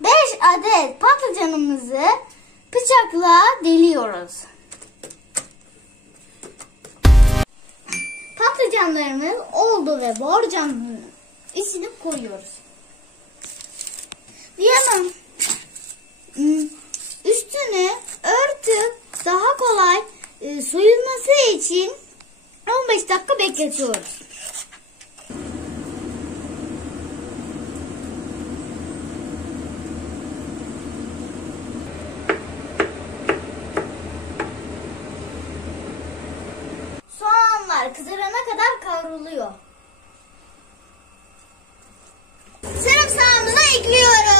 5 adet patlıcanımızı bıçakla deliyoruz. Patlıcanlarımız oldu ve borcamın içine koyuyoruz. Diyelim üstünü örtüp daha kolay soyulması için 15 dakika bekletiyoruz. Soğanlar kızarana kadar kavruluyor. Sarımsağımızı ekliyoruz.